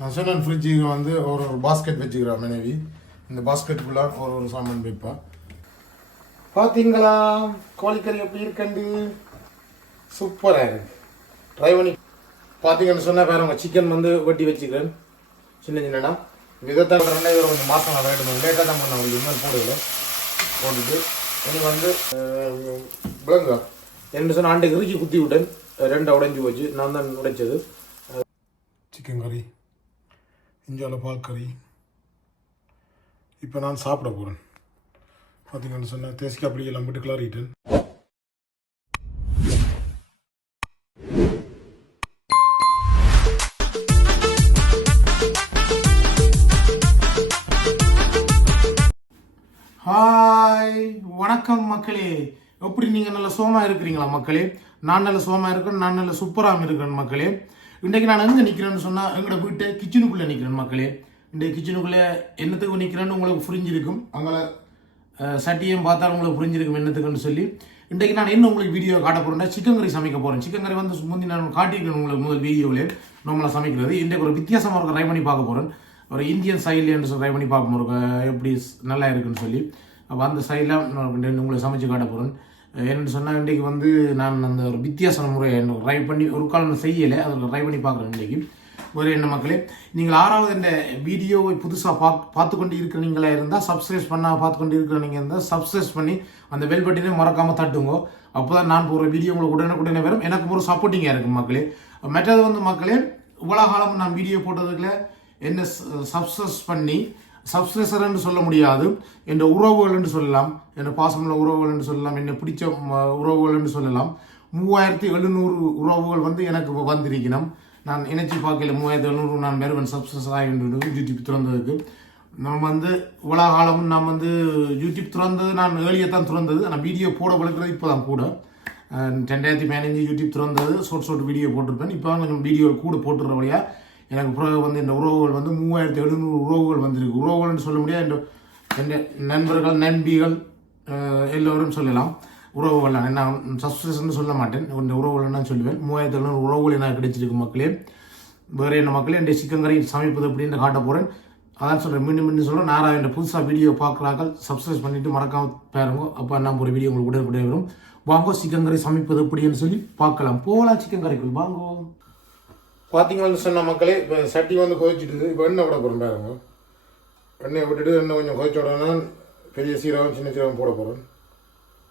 நான் சொன்ன ஃப்ரிட்ஜுக்கு வந்து ஒரு பாஸ்கெட் வச்சுக்கிறேன் மனைவி. இந்த பாஸ்கெட்டுக்குள்ளே ஒரு சாமான் வைப்பா. பார்த்தீங்களா கோழிக்கறி எப்படி இருக்கண்டு? சூப்பராக இருக்கு. ட்ரை பண்ணி பார்த்தீங்கன்னு சொன்னால் வேறு உங்கள் சிக்கன் வந்து வெட்டி வச்சுக்கிறேன் சின்ன சின்னடா. இதைத்தான் ரெண்டாயிரம் கொஞ்சம் மாதம் நான் வேணும் லேட்டாக தான் பண்ண முடியும். இன்னும் போட்டுட்டு இனி வந்து விளங்கா என்ன சொன்னால் ஆண்டுக்கு இறுக்கி குத்தி விட்டேன். ரெண்டை உடைஞ்சி போச்சு. நான் தான் உடைச்சது. சிக்கன் கறி, இஞ்சால பால் கறி. இப்போ நான் சாப்பிட போகிறேன். பார்த்தீங்கன்னு சொன்னால் தேசிக்கா அப்படி எல்லாம் போட்டு கிளறிட்டேன். ஹாய், வணக்கம் மக்களே. எப்படி நீங்கள் நல்ல சோமாக இருக்கிறீங்களா மக்களே? நான் நல்ல சோமாக இருக்கேன். நான் நல்ல சூப்பராக இருக்கிறேன் மக்களே. இன்றைக்கு நான் எங்கே நிற்கிறேன்னு சொன்னால் எங்களோட வீட்டை கிச்சனுக்குள்ளே நிற்கிறேன் மக்களே. இன்றைக்கு கிச்சனுக்குள்ளே என்னத்துக்கு நிற்கிறேன்னு உங்களுக்கு புரிஞ்சிருக்கும். அவங்கள சட்டியும் பார்த்தா உங்களுக்கு புரிஞ்சிருக்கும் என்னத்துக்குன்னு சொல்லி. இன்றைக்கு நான் என்ன உங்களுக்கு வீடியோ காட்ட போகிறேன்னா சிக்கன் கறி சமைக்க போகிறேன். சிக்கன் கறி வந்து முந்தி நான் காட்டியிருக்கேன் உங்களுக்கு முதல் வீடியோவிலே நம்மளை சமைக்கிறது. இன்றைக்கு ஒரு வித்தியாசமாக ஒரு ட்ரை பண்ணி பார்க்க போகிறேன். ஒரு இந்தியன் ஸ்டைல் என்று ட்ரை பண்ணி பார்க்க போகிறோம் எப்படி நல்லா இருக்குன்னு சொல்லி. அப்போ அந்த ஸ்டைலாக உங்களை சமைச்சு காட்ட போகிறேன். என்னென்னு சொன்னால் இன்றைக்கு வந்து நான் அந்த ஒரு வித்தியாச முறையை ட்ரை பண்ணி ஒரு காலம் செய்யலை, அதில் ட்ரை பண்ணி பார்க்குறேன் இன்றைக்கி. ஒரு என்ன மக்களே, நீங்கள் 6வது இந்த வீடியோவை புதுசாக பார்த்து கொண்டு இருக்கிறீங்களா இருந்தால் சப்ஸ்கிரைப் பண்ணால் பார்த்து கொண்டு இருக்கிறீங்க இருந்தால் சப்ஸ்கிரைப் பண்ணி அந்த பெல் பட்டனை மறக்காமல் தட்டுங்க. அப்போ தான் நான் போகிற வீடியோ உங்களுக்கு உடனே வரும். எனக்கு ஒரு சப்போர்ட்டிங்காக இருக்கும் மக்களே. மற்றது வந்து மக்களே, இவ்வளோ காலம் நான் வீடியோ போட்டதுக்குள்ள என்ன சப்ஸ்கிரைப் பண்ணி சப்ஸ்கிரைசர் என்று சொல்ல முடியாது, என் உறவுகள் என்று சொல்லலாம், என் பாசமுள்ள உறவுகள் என்று சொல்லலாம், என்னை பிடிச்ச உறவுகள் என்று சொல்லலாம். 3700 உறவுகள் வந்து எனக்கு வந்திருக்கணும். நான் இணைச்சி பார்க்கல 3700 நான் வருவேன் சப்ஸ்கிரைசர் ஆகின்றது யூடியூப் திறந்ததுக்கு. நம்ம வந்து இவ்வளோ காலமும் நான் வந்து யூடியூப் திறந்தது நான் ஏழியை தான் திறந்தது. ஆனால் வீடியோ போட வளர்க்குறது இப்போ தான் கூட 2015 யூடியூப் திறந்தது. ஷார்ட் வீடியோ போட்டிருப்பேன். இப்போ தான் கொஞ்சம் வீடியோ கூட போட்டுற வழியாக எனக்கு பிறகு வந்து இந்த உறவுகள் வந்து 3700 உறவுகள் வந்திருக்கு. உறவுகள்னு சொல்ல முடியாது, என் நண்பர்கள் நண்பிகள் எல்லோரும் சொல்லலாம். உறவுகள் நான் சப்ஸ்கிரிப்ஷன் சொல்ல மாட்டேன், இந்த உறவுகள் நான் சொல்லுவேன். 3700 உறவுகள் எனக்கு கிடைச்சிருக்கு மக்களே. வேறு என்ன மக்களே, இந்த சிக்கன் கறி சமைப்பது அப்படின்னு காட்ட போகிறேன். அதான் சொல்கிறேன், மீண்டும் சொல்கிறேன். நான் புதுசாக வீடியோ பார்க்குறாங்க சப்ஸ்கிரைப் பண்ணிவிட்டு மறக்காம பாருங்க. அப்போ நான் ஒரு வீடியோ உங்களுக்கு உடனே வரும். வாங்கோ சிக்கன் கறி சமைப்பது எப்படின்னு சொல்லி பார்க்கலாம். போகலாம் சிக்கன் கறிக்குள் வாங்கோ. பார்த்தீங்கன்னு சொன்ன மக்களே, இப்போ சட்டி வந்து கொதிச்சுட்டு இப்போ எண்ணெய் விட போகிறேன் பாருங்க. எண்ணெயை விட்டுட்டு எண்ணெய் கொஞ்சம் கொதிச்ச உடனே பெரிய சீரகம் சின்ன சீரகம் போட போகிறேன்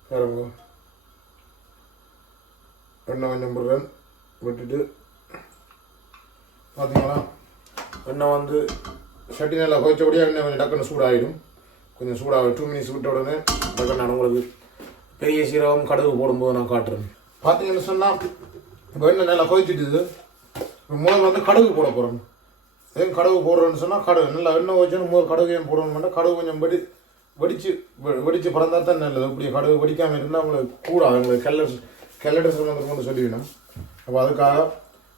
பாருங்க. எண்ணெய் கொஞ்சம் விடுறேன், விட்டுட்டு பார்த்தீங்களா எண்ணெய் வந்து சட்டி நல்லா கொதிச்சபடியாக எண்ணெய் கொஞ்சம் டக்குன்னு சூடாகிடும். கொஞ்சம் சூடாக 2 மினிட்ஸ் விட்ட உடனே டக்குன்னு நான் உங்களுக்கு பெரிய சீரகம் கடுகு போடும்போது நான் காட்டுறேன். பார்த்தீங்கன்னு சொன்னால் இப்போ எண்ணெய் நல்லா கொதிச்சுட்டுது. முதல் வந்து கடுகு போட போகிறோம். ஏன் கடுகு போடுறோன்னு சொன்னால் கடுகு நல்லா எண்ணெய் வச்சோன்னு முதல் கடுகு ஏன் போடணும்னா கடுகு கொஞ்சம் வெடிச்சு பிறந்தா தான் நல்லது. இப்படி கடுகு வெடிக்காமல் இருந்தால் அவங்களுக்கு கூட அவங்களுக்கு கெல்லடர்ஸ் வந்து சொல்லிவிடும். அப்போ அதுக்காக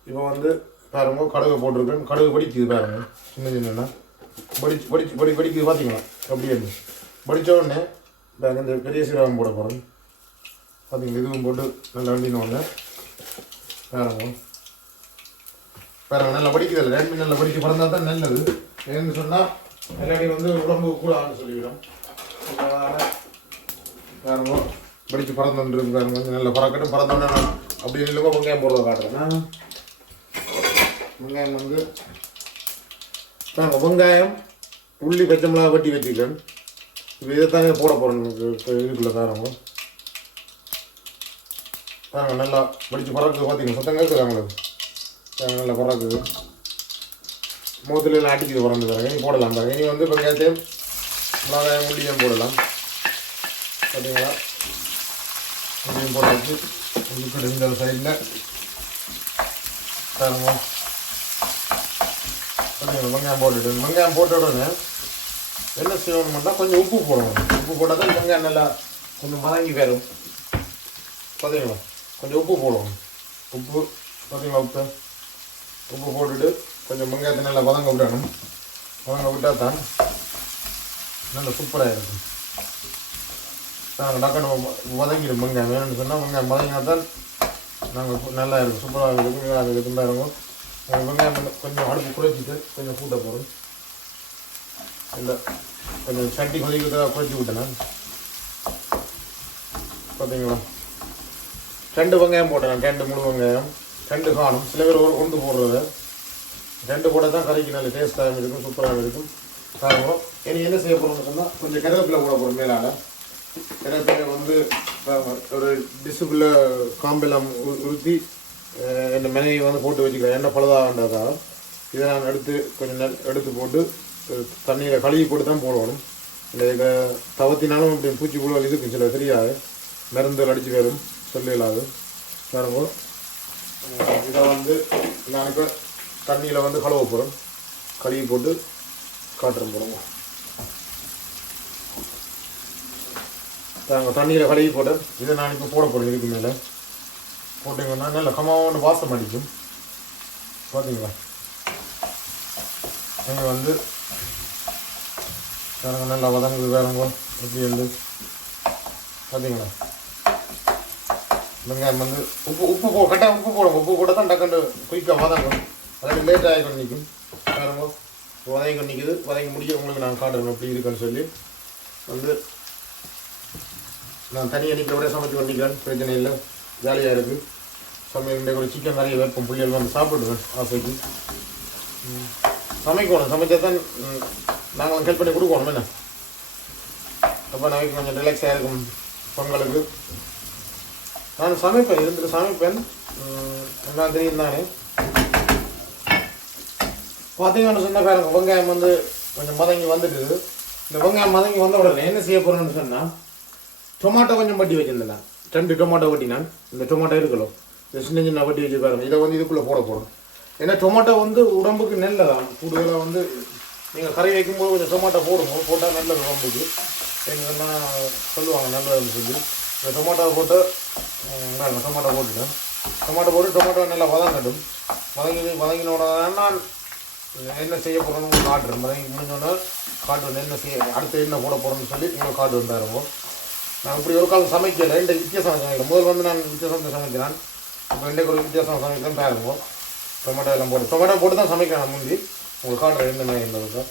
இப்போ வந்து பாருங்க கடுகு போட்டிருக்கேன். கடுகு வெடிக்குது பாருங்க, சின்ன வெடிக்குது பார்த்தீங்களா? அப்படியே வெடித்த உடனே இந்த பெரிய சீரகம் போட போகிறோம். பார்த்தீங்களா? இதுவும் போட்டு நல்லா வண்டினோடனே பாருங்க நல்லா படிக்குது. இல்லை 2 நல்லா படிக்க பிறந்தால் தான் நல்லது. ஏன்னு சொன்னால் எல்லாத்தையும் வந்து உடம்பு கூடாதுன்னு சொல்லிவிடும். பாருங்க படித்து பறந்துருக்கு பாருங்க. கொஞ்சம் நல்லா பறக்கட்டும். பறந்தோடனே நான் அப்படி இல்லைங்க வெங்காயம் போடுறத காட்டுறேன். வெங்காயம் வந்து பாருங்க, வெங்காயம் உள்ளி பச்சை மிளகா வெட்டி வச்சுக்கிறேன். இப்போ இதைத்தாங்க போட போகிறேன் இதுக்குள்ளே பாருங்க. பாருங்க நல்லா படித்து பறக்குது பார்த்தீங்கன்னா சத்தம் கேட்குது அவங்களுக்கு. நல்லா பறக்குது. மூத்துல அடிக்குது பறந்து பாருங்க. இனி போடலாம் பாருங்க. இனி வந்து வெங்காயத்தையும் மிளகாயம் உள்ளியும் போடலாம். பார்த்தீங்களா? உள்ளியும் போட வச்சு இந்த சைடில் பாருங்க. பார்த்தீங்களா? வெங்காயம் போட்டுட்டு வெங்காயம் போட்ட உடனே என்ன செய்யணும்னா கொஞ்சம் உப்பு போடணும். உப்பு போட்டால் தான் வெங்காயம் நல்லா கொஞ்சம் மதங்கி வரும். பார்த்தீங்களா? கொஞ்சம் உப்பு போடணும். உப்பு பார்த்தீங்களா? உப்பு போட்டுட்டு கொஞ்சம் வெங்காயத்தை நல்லா வதங்க விடணும். வதங்க விட்டால் தான் நல்லா சூப்பராக இருக்கும். நாங்கள் டக்குன்னு வதங்கிடும் வெங்காயம். வேணும்னு சொன்னால் வெங்காயம் வதங்கினா தான் நாங்கள் நல்லா இருக்கும், சூப்பராக இருக்கும். இருக்கும் பாருங்க. வெங்காயம் கொஞ்சம் அடுப்பு குறைச்சிட்டு கொஞ்சம் கூட்ட போகிறோம். இல்லை கொஞ்சம் சட்டி கொதிக்கிறத குறைச்சி விட்டேன். பார்த்தீங்களா, 2 வெங்காயம் போட்டேன். 2 முழு வெங்காயம், 2 காணும். சில பேர் ஒன்று போடுறது 2 போட தான் கறிக்கு நல்ல டேஸ்ட்டாகவும் இருக்கும், சூப்பராகவும் இருக்கும். காரணம் இனி என்ன செய்ய போகிறோம்னு சொன்னால் கொஞ்சம் கருவேப்பிலை போட போகிறோம். மேலால் கருவேப்பிலை ஒரு டிஷ்ஷுக்குள்ளே காம்பெல்லாம் ஊற்றி என் மனைவி போட்டு வச்சுக்கிறேன். எண்ணெய் பழுதாகண்டாக்காக இதை நான் கொஞ்சம் எடுத்து போட்டு தண்ணியில் கழுவி போட்டு தான் போடணும். இல்லை தவத்தினாலும் இப்படி பூச்சி புழுவல் இதுக்கு சில தெரியாது, மருந்து அடித்து வரும், சொல்ல இல்லாது. பாருங்க, இதை நான் இப்போ தண்ணியில் கழுவ போகிறோம். கழுவி போட்டு காட்டுறோம். போகிறோம் நாங்கள் தண்ணியில் கழுவி போட்டு இதை நான் இப்போ போட போகிறேன். இதுக்கு மேலே போட்டிங்கன்னா நல்ல கமாவோட வாசம் அடிக்கும். பார்த்தீங்களா, நீங்கள் வேறங்க நல்லா வதங்குது. வேறங்க எப்படி பார்த்தீங்களா, வெங்காயம் உப்பு கரெக்டாக உப்பு போடுங்க. உப்பு போட தான் டக்குன்னு குயிக்காக வதங்கும். அதாவது லேட் ஆகி கொண்டு நிற்கும். வேறங்க வதங்கி கொண்டு நிற்குது. வதங்கி முடிக்க உங்களுக்கு நான் காட்டுறேன் எப்படி இருக்குன்னு சொல்லி. நான் தனியாக நிற்கிறோட சமைச்சு கொண்டு நிற்கிறேன். பிரச்சனை இல்லை, ஜாலியாக இருக்குது. சமையல் ஒரு சிக்கன் நிறைய வைப்போம். பிள்ளைகள் சாப்பிடுவேன் ஆசைக்கு. சமைக்கணும், சமைச்சா தான் நாங்களும் ஹெல்ப் பண்ணி கொடுக்கணும். என்ன அப்போ நமக்கு கொஞ்சம் ரிலாக்ஸாக இருக்கும். பொங்கலுக்கு நான் சமைப்பேன், இருந்துட்டு சமைப்பேன். எல்லாம் தெரியும் தானே. பார்த்தீங்கன்னு சொன்னால் பாருங்க, வெங்காயம் கொஞ்சம் மதங்கி வந்துட்டுது. இந்த வெங்காயம் மதங்கி வந்த உடனே என்ன செய்ய போகிறேன்னு சொன்னால், டொமாட்டோ கொஞ்சம் வட்டி வச்சுருந்தேன். 2 டொமாட்டோ வட்டி. நான் இந்த டொமாட்டோ இருக்கணும், இந்த சின்ன சின்ன வட்டி வச்சு பாருங்க. இதை இதுக்குள்ளே போட போகிறோம். ஏன்னா டொமாட்டோ உடம்புக்கு நல்லதான். கூடுதலாக நீங்கள் கறி வைக்கும்போது கொஞ்சம் டொமாட்டோ போடுங்க. போட்டால் நல்லது உடம்புக்கு. எங்கன்னா சொல்லுவாங்க நல்லதுன்னு சொல்லி. இந்த டொமாட்டோவை போட்டு டொமாட்டோ போட்டுட்டேன். டொமாட்டோ நல்லா வதங்கட்டும். வதங்கினோட நான் என்ன செய்ய போகிறோன்னு உங்களுக்கு காட்டுறேன். வதங்கி முடிஞ்சோன்னா காட்டுவேன் என்ன அடுத்து என்ன போட போகிறோன்னு சொல்லி உங்களுக்கு காட்டுவேன். பாருங்க, நான் இப்படி ஒரு காலம் சமைக்கலை. 2 வித்தியாசம் சமைக்கிறேன். முதல் நான் வித்தியாசம் சமைக்கிறேன். இப்போ 2 ஒரு வித்தியாசம் சமைக்கிறேன். பாருங்க, டொமேட்டோ எல்லாம் டொமேட்டோ போட்டு தான் சமைக்கிறேன். நான் முந்தி உங்களுக்கு காட்டுறேன் என்னென்ன என்பதுக்கு.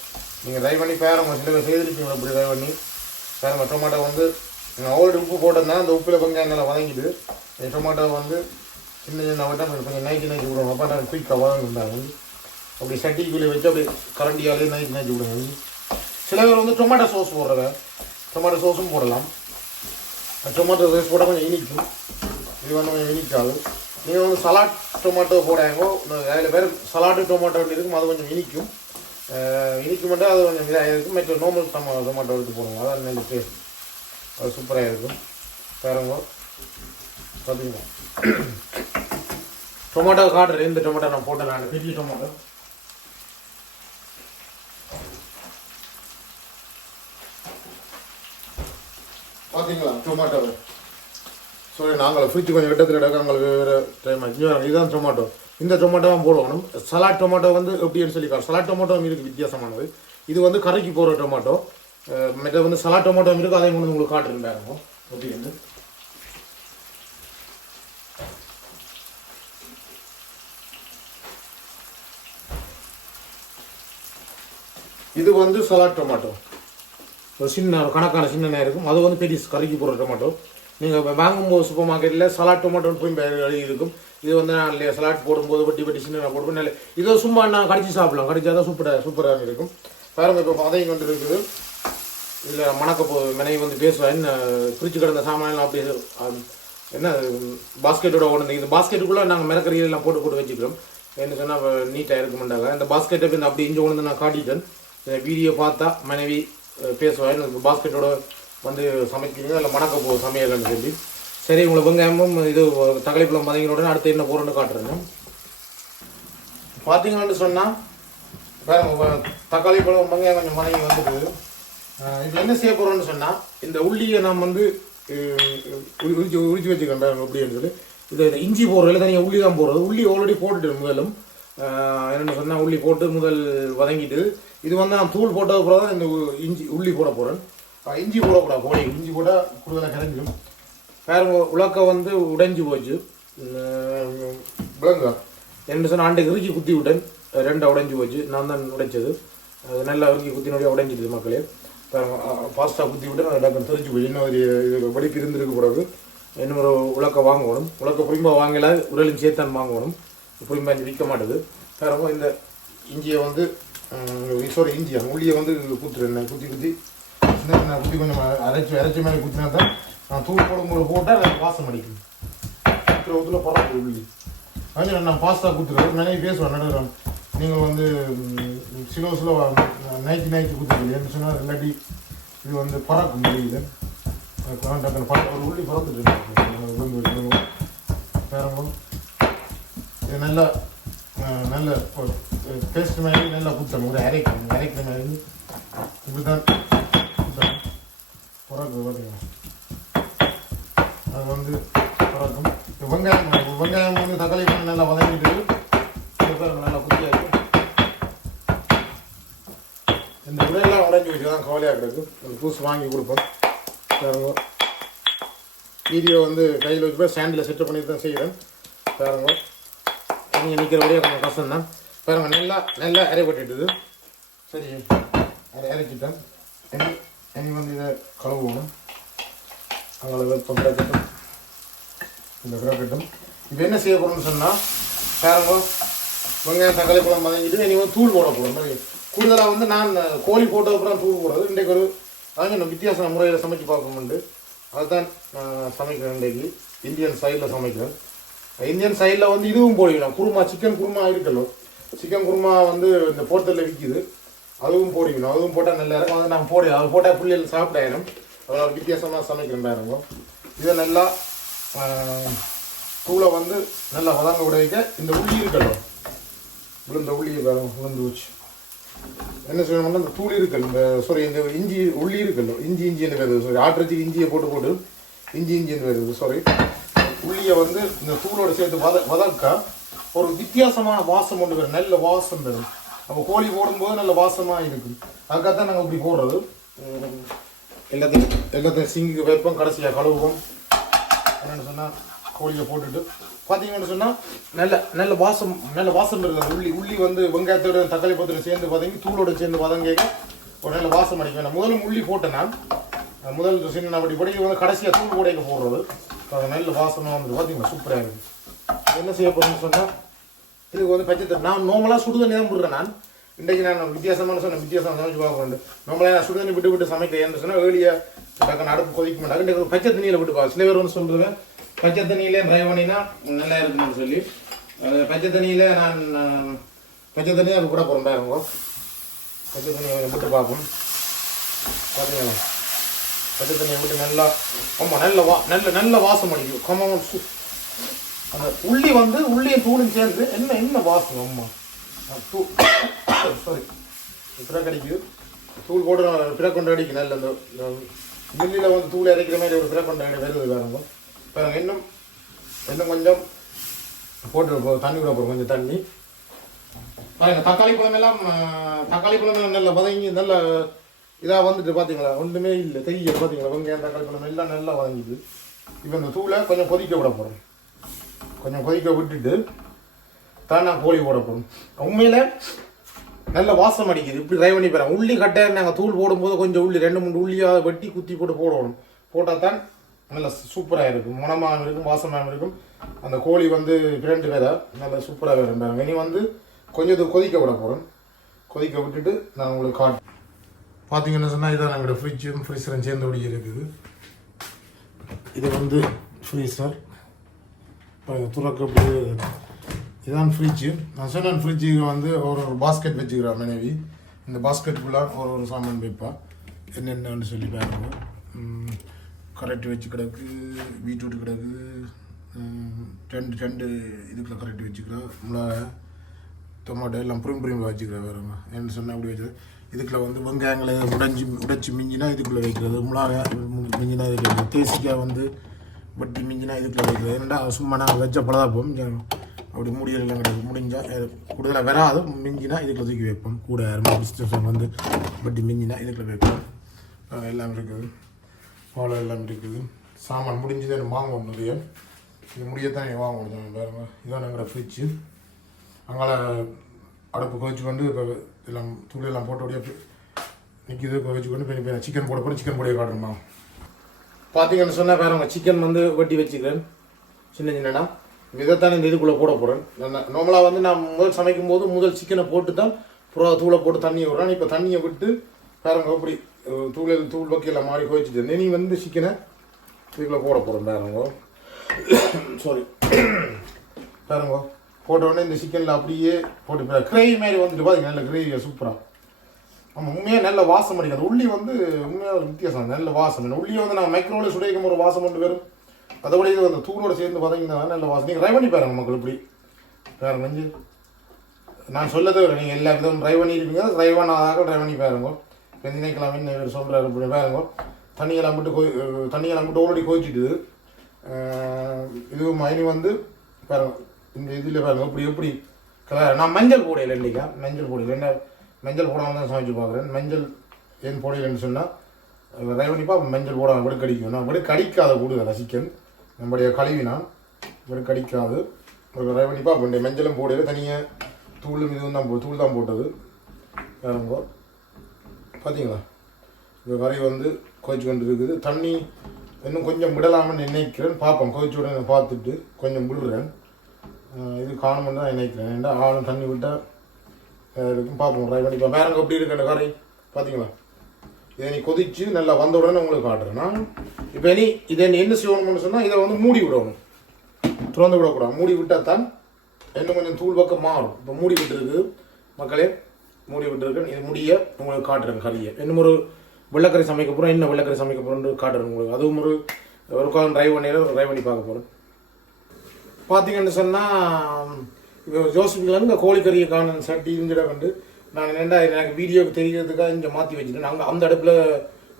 நீங்கள் ட்ரை பண்ணி பாருங்க. சில பேர் செய்திருப்பீங்க இப்படி ட்ரை பண்ணி பாருங்க. டொமேட்டோ நான் ஆல்ரெடி உப்பு போட்டிருந்தேன். அந்த உப்பில் வெங்காயம் நல்லா வதங்கிட்டு டொமேட்டோ சின்ன சின்ன வட்டம் கொஞ்சம் நைக்கி விடுவோம். அப்போ நான் குயிக்காக வதங்கிருந்தாங்க. அப்படி சட்டிக்குள்ளே வச்சு அப்படி கரண்டியாலே நைக்கி விடுங்க. சில பேர் டொமேட்டோ சோஸ் போடுறத டொமேட்டோ சோஸும் போடலாம். டொமேட்டோ சோஸ் போட்டால் கொஞ்சம் இனிக்கும். இது கொஞ்சம் இனிக்காது. நீங்கள் சலாட் டொமேட்டோ போடாங்கோ. அதில் பேர் சலாட்டு டொமேட்டோ இருக்கும். அது கொஞ்சம் இனிக்கும். மட்டும் அது கொஞ்சம் இதாக இருக்கும். மற்ற நார்மல் டொமேட்டோ எடுத்து போடுவோம். அதான் நல்ல டேஸ்ட். அது சூப்பராக இருக்கும். பாருங்க, பார்த்தீங்களா, டொமேட்டோ காட்டுறேன். இந்த டொமேட்டோ நான் போட்டேன். நான் பெரிய டொமேட்டோ பார்த்தீங்களா, டொமேட்டோவை நாங்கள் ஃப்ரிட்ஜ் கொஞ்சம் இடத்துல எங்களுக்கு வேறு டைம் ஆச்சு. இதுதான் டொமேட்டோ. இந்த டொமேட்டோ தான் போடணும். சலாட் டொமேட்டோ எப்படின்னு சொல்லி சலாட் டொமேட்டோ இருக்குது வித்தியாசமானது. இது கறிக்கு போகிற டொமேட்டோ. மற்ற சலாட் டொமேட்டோ இருக்குது. அதை உங்களுக்கு காட்டுருந்தாங்க எப்படி. இது சலாட் டொமேட்டோ. ஒரு கணக்கான சின்ன இருக்கும். அது பெரிய கறிக்கு போடுற டொமேட்டோ. நீங்கள் வாங்கும்போது சூப்பர் மார்க்கெட்டில் சலாட் டொமேட்டோன்னு போய் எழுதி இருக்கும். இது நான் சலாட் போடும்போது வட்டி சின்ன போடுவோம். நல்ல இதோ சும்மா நான் கடிச்சு சாப்பிடலாம். கடிச்சா தான் சூப்பராக இருக்கும். பாருங்க, இப்போ பதையும் இருக்குது. இதில் மணக்க மனைவி பேசுவேன். பிரித்து கிடந்த சாமான் அப்படி என்ன பாஸ்கெட்டோட கொண்டு இந்த பாஸ்கெட்டுக்குள்ளே நாங்கள் மிளகறியெல்லாம் போட்டு வச்சுக்கிறோம். என்ன சொன்னால் நீட்டாக இருக்க மாட்டாங்க. இந்த பாஸ்கெட்டை இப்போ அப்படி இங்கே கொண்டு நான் காட்டிட்டேன். வீடியோ பார்த்தா மனைவி பேசுவேன். பாஸ்கெட்டோட சமைக்கிறீங்க இல்லை மணக்க போகும் சமையல்னு சொல்லி. சரி, உங்களுக்கு வெங்காயமும் இது தக்காளி பழம் வதங்கின உடனே அடுத்து என்ன போகிறோன்னு காட்டுறேங்க. பார்த்தீங்கன்னு சொன்னால் தக்காளி பழம் வெங்காயம் கொஞ்சம் வதங்கி வந்துடுது. இப்போ என்ன செய்ய போகிறோன்னு சொன்னால், இந்த உள்ளியை நாம் உரிச்சு வச்சுக்கின்றோம் அப்படின்னு சொல்லி. இது இஞ்சி போடுறதுல தனியாக உள்ளி தான் போடுறது. உள்ளி ஆல்ரெடி போட்டுட்டு முதலும் என்னென்னு சொன்னால் உள்ளி போட்டு முதல் வதங்கிட்டு இது நான் தூள் போட்டது கூட தான் இந்த உள்ளி போட போகிறேன். இஞ்சி போடக்கூடாது. கோழி இஞ்சி போட கூடுதலாக கிடைஞ்சிடும். வேறு உலக்க உடைஞ்சி போச்சு விலங்க. என்ன சொன்னால் அன்றைக்கு இறுக்கி குத்தி விட்டேன், 2 உடைஞ்சி போச்சு. நான் தான் உடைச்சது. அது நல்லா இறுக்கி குத்தினுடைய உடைஞ்சிடுது மக்களே. ஃபாஸ்ட்டாக குத்தி விட்டு நான் டக்குன்னு தெரிஞ்சு போய் இன்னும் ஒரு இது வெடிப்பு இருந்திருக்க கூடாது. இன்னும் ஒரு உலக்க வாங்கணும். உலக்க புரிம்பா வாங்கல, உடலின் சேர்த்தான் வாங்கணும். புரிம்பா இஞ்சி விற்க மாட்டேது. வேறு இந்த இஞ்சியை வந்து இஞ்சியா உள்ளியை வந்து குத்துறேன். குத்தி நான் குத்தி கொஞ்சம் அரைச்சி மேலே குத்தினா தான் நான் தூள் போடும்போது போட்டால் எனக்கு வாசம் அடிக்கும். குத்துற ஊற்றுல பரவாயில்ல உள்ளி கொஞ்சம் நான் ஃபாஸ்ட்டாக குத்துறேன். நிறைய பேசுவேன் நடுறேன். நீங்கள் வந்து சில நைட்டு குத்துறது என்ன சொன்னால் இல்லாட்டி இது வந்து பறக்கும் முடியுது. டக்குன்னு ஒரு உள்ளி பறந்துட்டு வேறங்களும் இது நல்லா நல்ல பேஸ்ட் மாதிரி நல்லா குத்தணும். ஒரு அரைக்கிற மாதிரி இப்படி தான் குத்தணும். பறக்கு பார்த்தீங்கன்னா அது வந்து பறக்கும். வெங்காயம் வந்து தக்காளி பண்ணி நல்லா வதங்கிட்டு நல்லா குத்தியாச்சு. இந்த உடையெல்லாம் உடைஞ்சி வச்சு தான் கவலையாக கிடக்கு. ஒரு பூசு வாங்கி கொடுப்போம். பாருங்க வீடியோ வந்து கையில் வச்சு போய் ஸ்டாண்டில் செட்டப் பண்ணிட்டு தான் செய்கிறேன். பாருங்க நீங்கள் நிற்கிற வழியாக கொஞ்சம் கஷ்டம்தான். பாருங்க நல்லா அரைப்பட்டுட்டுது. சரி அரைச்சிட்டேன். இனி வந்து இதை கழுவுவோம். அவங்கள வெப்பம் கிடக்கட்டும். இந்த கிடக்கட்டும். இப்போ என்ன செய்ய போகிறோம்னு சொன்னால் பாருங்க வெங்காயம் தக்காளி பழம் வதங்கிட்டு இனி வந்து தூள் போட போகிறோம். கூடுதலாக வந்து நான் கோழி போட்டதுக்கப்புறம் தூள் போடுறது. இன்றைக்கு ஒரு நான் வித்தியாச முறையில் சமைச்சு பார்க்கணுண்டு. அதுதான் சமைக்கிறேன். இன்றைக்கு இந்தியன் ஸ்டைலில் சமைக்கிறேன். இந்தியன் ஸ்டைலில் வந்து இதுவும் போடுவீங்க. குருமா சிக்கன் குருமா இருக்கല്ലോ. சிக்கன் குருமா வந்து இந்த போர்த்தலில் விற்கிது. அதுவும் போடுவீங்க. அதுவும் போட்டால் நல்லா இருக்கும். அதை நான் போடுவேன். அது போட்டால் பிள்ளைகள் சாப்பிட்டாயிரும். அதோட வித்தியாசமாக சமைக்கிறேன் பாருங்க. இதை நல்லா தூளை வந்து நல்லா வதங்க விட வைக்க இந்த உள்ளி இருக்கല്ലോ. விழுந்த உள்ளியை பாருங்க விழுந்து வச்சு என்ன செய்யணும்னா இந்த தூள் இருக்கல் இந்த இஞ்சி உள்ளி இருக்கല്ലോ. இஞ்சி வருது. ஆட்டுறதுக்கு இஞ்சியை போட்டு இஞ்சி வருது. உள்ளியை வந்து இந்த தூளோட சேர்த்து வதக்கா ஒரு வித்தியாசமான வாசம் கொண்டு வரும். நல்ல வாசம் வரும். அப்போ கோழி போடும்போது நல்ல வாசமாக இருக்கும். அதுக்காகத்தான் நாங்கள் இப்படி போடுறது. எல்லாத்தையும் சிங்குக்கு வைப்போம். கடைசியாக கழுவுவோம். என்னென்னு சொன்னால் கோழியை போட்டுட்டு பார்த்தீங்கன்னு சொன்னால் நல்ல வாசம் இருக்குது. உள்ளி வந்து வெங்காயத்தோட தக்காளி பத்திரம் சேர்ந்து வதங்கி தூளோட சேர்ந்து வதங்க ஒரு நல்ல வாசம் அடிக்கும். நான் முதல்ல உள்ளி போட்டேன்னா முதல் சின்ன அப்படி வந்து கடைசியாக தூள் கூடைக்கு போடுறது. அது நல்ல வாசமாக வந்துட்டு பார்த்தீங்கன்னா சூப்பராக இருக்குது. என்ன செய்ய போகிறேன்னு சொன்னால் இதுக்கு வந்து பச்சை நான் நார்மலாக சுடுதண்ணி தான் போடுறேன். நான் இன்றைக்கு நான் வித்தியாசமாக சமைச்சு பார்க்க நார்மலாக நான் சுடுதண்ணி விட்டு சமைக்கிறேன்னு சொன்னால் ஏழியாக டக்குன்னு அடுப்பு கொதிக்க மாட்டாங்க. இன்றைக்கு பச்சை தண்ணியில் விட்டு சில பேர் வந்து சொல்லுவேன் பச்சை தண்ணியிலே ட்ரை பண்ணினா நல்லா இருக்குன்னு சொல்லி பச்சை தண்ணியில் நான் பச்சை தண்ணியை அது கூட போகிறேன் பாருங்க. பச்சை தண்ணியை விட்டு பார்ப்போம். பார்த்தீங்களா பச்சை தண்ணியை விட்டு நல்லா ஆமாம் நல்ல வாசம் அடிக்கும். கம்மம் அந்த உள்ளி வந்து உள்ளியும் தூளும் சேர்ந்து என்ன வாசம். அம்மா பிற கடிக்குது. தூள் போட்டு பிற கொண்டு அடிக்கும். நல்ல இந்த மில்லியில் வந்து தூள் அரைக்கிற மாதிரி ஒரு பிற கொண்டு வருது பாருங்க. பாருங்க இன்னும் கொஞ்சம் போட்டு தண்ணி விட போகிறோம். கொஞ்சம் தண்ணி பாருங்க. தக்காளி பழம் நல்லா வதங்கி நல்லா இதாக வந்துட்டு பார்த்தீங்களா ஒன்றுமே இல்லை தெரிய பார்த்தீங்களா. வெங்காயம் தக்காளி பழம் எல்லாம் நல்லா வதங்கிது. இப்போ இந்த தூளை கொஞ்சம் கொதிக்க விட போகிறோம். கொஞ்சம் கொதிக்க விட்டுட்டு தான் நான் கோழி போட போகிறோம். உண்மையில் நல்ல வாசம் அடிக்குது. இப்படி ட்ரை பண்ணி போகிறேன். உள்ளி கட்டாய நாங்கள் தூள் போடும்போது கொஞ்சம் உள்ளி 2-3 உள்ளியாக வெட்டி குத்தி போட்டு போடணும். போட்டால் தான் நல்லா சூப்பராக இருக்கும். மணமாகவும் இருக்கும் வாசமாகவும் இருக்கும். அந்த கோழி வந்து 2 பேரை நல்லா சூப்பராக வேறு. இனி வந்து கொஞ்சம் கொதிக்க விட போகிறோம். கொதிக்க விட்டுட்டு நான் உங்களுக்கு காட்டு பார்த்தீங்கன்னு சொன்னால் இதான் எங்களோட ஃப்ரீசரும் சேர்ந்தபடியே இருக்குது. இது வந்து ஃப்ரீசர் துறக்கப்படி இதுதான் ஃப்ரிட்ஜு. நான் சொன்னேன் ஃப்ரிட்ஜுக்கு வந்து ஒரு பாஸ்கெட் வச்சுக்கிறேன் மனைவி. இந்த பாஸ்கெட்டுக்குள்ளே ஒரு சாமான் வைப்பா. என்னென்னு சொல்லி பாருங்க. கரெக்ட் வச்சு கிடக்கு. பீட்ரூட் கிடக்கு. 2 இதுக்குள்ள கரெக்ட் வச்சுக்கிறேன். மிளகாய் டொமாட்டோ எல்லாம் புரியும் வச்சுக்கிறேன். வேறுங்க என்ன சொன்னால் அப்படி வச்சு இதுக்குள்ள வந்து வெங்காயங்களை உடைச்சி மிஞ்சினா இதுக்குள்ளே வைக்கிறது. மிளகாய் மிஞ்சினா இதுக்குள்ள வைக்கிறது. தேசிக்காய் வந்து வட்டி மிஞ்சினா இதுக்குள்ள வைக்கிறது. ஏன்னா சும்மா நாங்கள் வச்ச பழதாப்போம் அப்படி முடியலாம் கிடையாது. முடிஞ்சால் கூடுதலாக வராது. மிஞ்சினா இதுக்குள்ள தூக்கி வைப்போம். கூட யாரும் வந்து வட்டி மிஞ்சினா இதுக்குள்ள வைப்போம். எல்லாம் இருக்குது. வாழை எல்லாம் இருக்குது. சாமான் முடிஞ்சது எனக்கு வாங்கணும். நிறைய இது முடியத்தான் வாங்கணும் பாருங்க. இதான் எங்களோட ஃப்ரிட்ஜு. அங்கால அடுப்பு கொதிச்சு கொண்டு இப்போ எல்லாம் தூளெல்லாம் போட்டு அப்படியே நிற்கிது கொதிச்சு கொண்டு இப்போ சிக்கன் போட போகிறேன். சிக்கன் பொடியை காட்டுறோமா பார்த்தீங்கன்னு சொன்னால் பாருங்க, சிக்கன் வந்து வெட்டி வச்சுக்கிறேன் சின்ன சின்னனா. இதைத்தான் இந்த இதுக்குள்ளே போட போகிறேன். நார்மலாக வந்து நான் முதல் சமைக்கும் போது முதல் சிக்கனை போட்டு தான் தூளை போட்டு தண்ணியை விடுறேன். இப்போ தண்ணியை விட்டு பாருங்க அப்படி தூள் வக்கையில் மாறி கொதிச்சுட்டு நீ வந்து சிக்கனை இதுக்குள்ளே போட போகிறேன் பாருங்க. சாரி பாருங்க போட்ட உடனே இந்த சிக்கனில் அப்படியே போட்டு கிரேவி மாதிரி வந்துட்டு பார்த்தீங்க, நல்ல கிரேவியாக சூப்பராக. ஆமாம் உண்மையாக நல்ல வாசம் அடிக்காது. உள்ளி வந்து உண்மையாக ஒரு வித்தியாசம், நல்ல வாசம். உள்ளியை வந்து நான் மைக்ரோவில் சுடைக்கும் ஒரு வாசம் கொண்டு வரும். அதோட இது அந்த தூளோட சேர்ந்து பார்த்தீங்கன்னா நல்ல வாசம். நீங்கள் ட்ரை பண்ணி பாருங்க மக்கள். இப்படி வேறு நெஞ்சு நான் சொல்லதே இல்லை, நீங்கள் எல்லா விதமும் ட்ரை பண்ணியிருப்பீங்க. ட்ரை பண்ணாதாக ட்ரை பண்ணி பாருங்க. நினைக்கலாம் என்ன சொல்கிறாரு இப்படி பாருங்க. தண்ணியெல்லாம் மட்டும் ஓடி கோச்சிட்டு இது மணி வந்து பாருங்க இந்த இதில் பாருங்க எப்படி எப்படி கலர். நான் மஞ்சள் போடையில் இல்லைக்கா, மஞ்சள் போடையில் என்ன மஞ்சள் போடாமல் தான் சமைச்சு பார்க்குறேன். மஞ்சள் ஏன் போடையிலன்னு சொன்னால் ரைவனிப்பா மஞ்சள் போடாமல் வெடுக்கடிக்கும். நான் வெடுக்கடிக்காத கூடுதல் சிக்கன் நம்முடைய கழுவினா வெடுக்கடிக்காது ஒரு ரைவனிப்பா அப்படின்ட்டு மஞ்சளும் போடையில் தனியாக தூளும் இதுவும் தான் தூள் தான் போட்டது வேறுங்கோ. பார்த்தீங்களா இந்த கறி வந்து கொதிச்சு கொண்டு இருக்குது. தண்ணி இன்னும் கொஞ்சம் விடலாமல் நினைக்கிறேன். பார்ப்போம் கொதிச்சு உடனே பார்த்துட்டு கொஞ்சம் விடுறேன். இது காணுமென்னு தான் நினைக்கிறேன். ஏன்னா ஆளும் தண்ணி விட்டால் இருக்கும். பார்ப்போம் ட்ரை பண்ணி வேறங்க எப்படி இருக்கு அந்த கறி பார்த்தீங்களா. இதை நீ கொதிச்சு நல்லா வந்த உடனே உங்களுக்கு காட்டுறேன். நான் இப்போ இதை என்ன செய்யணும்னு சொன்னால் இதை வந்து மூடி விடணும், திறந்து விடக்கூடாது. மூடி விட்டால் தான் இன்னும் கொஞ்சம் தூள் பக்கம் மாறும். இப்போ மூடி விட்டுருக்கு மக்களே, மூடி விட்டுருக்கேன். இது முடிய உங்களுக்கு காட்டுறேன் கறியை. இன்னும் ஒரு வெள்ளைக்கறி சமைக்க போகிறோம். இன்னும் வெள்ளைக்கறி சமைக்க போகிறோன்னு காட்டுறேன் உங்களுக்கு. அதுவும் ஒரு காலம் ட்ரை பண்ணி பார்க்க போகிறேன். பார்த்தீங்கன்னு சொன்னால் இப்போ ஜோசிப்பில் இந்த கோழிக்கறியை காண சட்டி இருந்துட கண்டு நான் என்னென்னா எனக்கு வீடியோவுக்கு தெரியறதுக்காக இங்கே மாற்றி வச்சுட்டேன். அங்கே அந்த அடுப்பில்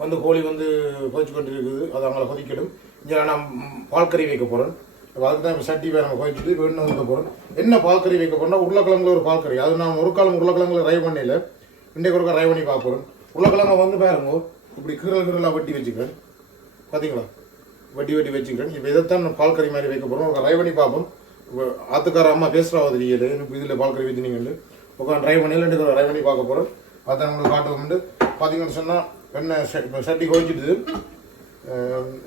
வந்து கோழி வந்து கொதிச்சு கொண்டு இருக்குது, அது அவங்கள கொதிக்கணும். இங்கே நான் பால் கறி வைக்க போகிறேன். அதுக்கு தான் இப்போ சட்டி வேறு நம்ம கொதிச்சுட்டு இப்போ எண்ணெய் ஊற்ற போகிறேன். என்ன பால் கறி வைக்க போகிறேன்னா உருளைக்கிழங்குல ஒரு பால் கறி. அது நான் ஒரு காலம் உருளைக்கிழங்குல ரை பண்ணல, இன்றைக்கு ஒருக்கா ரை பண்ணி பார்க்க போகிறேன். உருளைக்கிழங்க வந்து பாருங்க இப்படி கீரலாக வெட்டி வச்சுக்கிறேன். பார்த்தீங்களா வெட்டி வச்சுக்கிறேன். இப்போ இதைத்தான் பால் கறி மாதிரி வைக்க போகிறோம். ஒரு ரை பண்ணி பார்ப்போம். ஆத்துக்கார அம்மா பேசுகிறாவது தெரியல எனக்கு இதில் பால் கறி வச்சுனீங்கன்னு உட்காந்து ட்ரை பண்ணி ட்ரை பண்ணி பார்க்க போகிறோம். அதை உங்களுக்கு காட்டுவோம்ட்டு பார்த்தீங்கன்னு சொன்னால் எண்ணெய் இப்போ சட்டி கொதிச்சுட்டு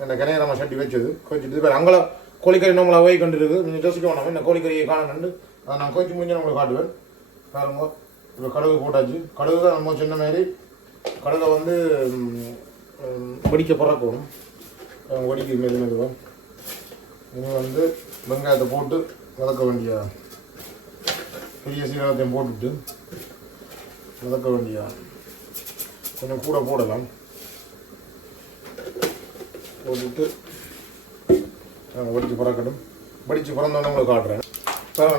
என்ன கிணையரம்மா சட்டி வச்சது கொதிச்சுட்டு இப்போ அங்கே கோழிக்கறி நம்மளை அவை கொண்டு இருக்குது. நீங்கள் யோசிக்க வேணாம் என்ன கோழிக்கறியை காணணுண்டு அதை நான் கொதிச்சு முடிஞ்சு நம்மளுக்கு காட்டுவேன். பாருங்க இப்போ கடுகு போட்டாச்சு. கடுகு தான் நம்ம சின்ன மாதிரி கடுகை வந்து வெடிக்க பிறக்கணும். வெடிக்க மெதுவாக இனி வந்து வெங்காயத்தை போட்டு வதக்க வேண்டிய பெரிய சீரகத்தையும் போட்டுட்டு வதக்க வேண்டிய கொஞ்சம் கூட போடலாம். போட்டுட்டு வடித்து பறக்கட்டும். வடித்து பிறந்தோன்னு உங்களுக்கு காட்டுறேன்.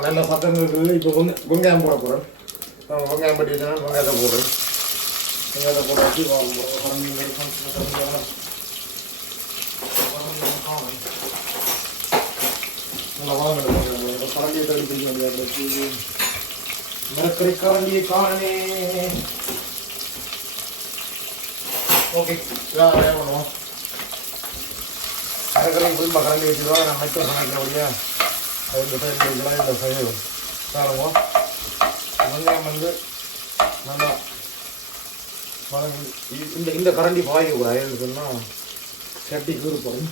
நல்ல சத்தம் இருக்குது. இப்போ வெங்காயம் போட போகிறேன். வெங்காயம் பட்டி வச்சுனா வெங்காயத்தை போடுறேன். வெங்காயத்தை போட வச்சு நல்லா வாங்க கரண்டியை தள்ளி பிடிக்க வேண்டிய மிரக்கரை கரண்டியை காணே. ஓகே இதான் வேலை பண்ணுவோம். கரைக்கரையும் புதுமா கரண்டி வச்சுருவோம். நான் மெச்சம் சமைக்கிறேன் ஒழியா அது இதெல்லாம் இந்த செய்வோம். பாருவோம் வெங்காயம் வந்து நல்லா வதங்கி இந்த கரண்டி பாயக்கூடாதுன்னு சொன்னால் சட்டி கீறுப்படும்.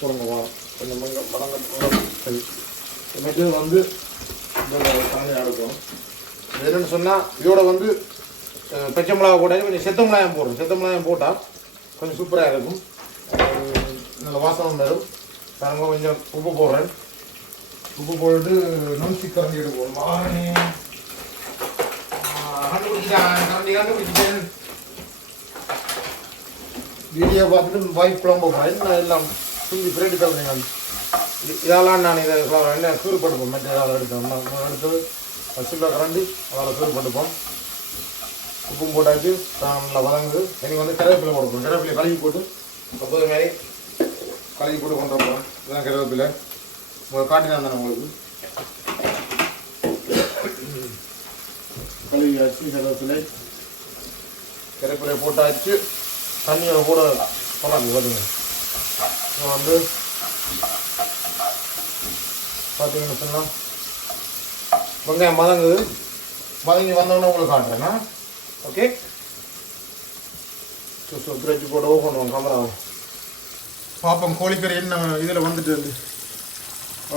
போடுங்க வாரம் கொஞ்சம் மடங்க மெட்டு வந்து கரண்டி அடுப்போம். என்னென்னு சொன்னால் இதோட வந்து பச்சை மிளகா கூட கொஞ்சம் செத்த மிளகாயம் போடுறோம். செத்த மிளகாயம் போட்டால் கொஞ்சம் சூப்பராக இருக்கும். நல்ல வாசனம் வரும். பாருங்க கொஞ்சம் உப்பு போடுறேன். உப்பு போட்டுட்டு நுண்ஸ்டிக் கரண்டி எடுப்போம். கண்டுபிடிச்சிட்டேன். வீடியோ பார்த்துட்டு வாய்ப்பு குழம்பு போகிறேன். எல்லாம் சுண்டி பிரேட்டு தள்ளுறீங்க. இதெல்லாம் நான் இதை என்ன சூறுபட்டுப்போம். மற்ற இதால் எடுத்து சில்வர் கரண்டி அதில் சூறுபட்டுப்போம். உப்பும் போட்டாச்சு நல்லா வதங்குது. எனக்கு வந்து கருவேப்பிலை போடுப்போம். கருவேப்பிலை கழுவி போட்டு அப்போது மாதிரி கழுவி போட்டு கொண்டு வரப்போம். இதுதான் கருவேப்பிலை உங்களுக்கு காட்டினா தானே உங்களுக்கு கழுவி ஆச்சு. கருவேப்பிலை போட்டாச்சு. தண்ணியோட கூட பழகு பார்த்துங்க. இப்போ வந்து பார்த்தீங்கன்னு சொன்னால் வெங்காயம் வதங்குது, வதங்கி வந்தோடனே உங்களுக்கு காட்டுறேன்னா. ஓகே, பிரிட்ஜ் போட்டு ஓப்பன் பண்ணுவோம் கேமராவை. பார்ப்போம் கோழிக்கறி என்ன இதில் வந்துட்டு இருந்து.